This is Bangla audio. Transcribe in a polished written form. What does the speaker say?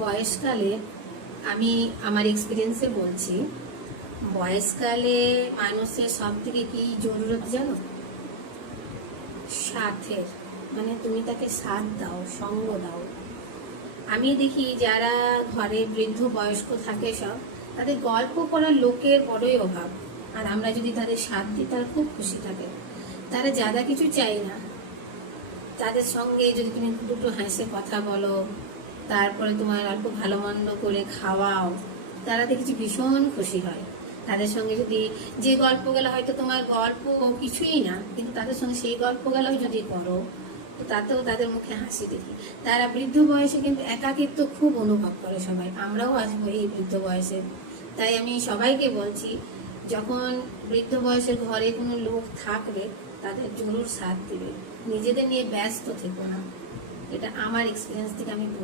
বয়সকালে আমি আমার এক্সপিরিয়েন্সে বলছি, বয়সকালে মানুষের সব থেকে কি জরুরত জানো? সাথের। মানে তুমি তাকে সাথ দাও, সঙ্গ দাও। আমি দেখি যারা ঘরে বৃদ্ধ বয়স্ক থাকে সব, তাদের গল্প করার লোকের বড়ই অভাব। আর আমরা যদি তাদের সাথ দিই তারা খুব খুশি থাকে। তারা যাদা কিছু চাই না, তাদের সঙ্গে যদি তুমি দুটো হাসে কথা বলো, তারপরে তোমার অল্প ভালো মন্দ করে খাওয়াও, তারা দেখছি ভীষণ খুশি হয়। তাদের সঙ্গে যদি যে গল্পগুলো হয়তো তোমার গল্প কিছুই না, কিন্তু তাদের সঙ্গে সেই গল্পগুলোও যদি করো, তো তাতেও তাদের মুখে হাসি দেখি। তারা বৃদ্ধ বয়সে কিন্তু একাকিত্ব খুব অনুভব করে সবাই। আমরাও আসবো এই বৃদ্ধ বয়সে। তাই আমি সবাইকে বলছি, যখন বৃদ্ধ বয়সের ঘরে কোনো লোক থাকবে তাদের জরুর সাথ দিবে, নিজেদের নিয়ে ব্যস্ত থেকো না। এটা আমার এক্সপিরিয়েন্স থেকে আমি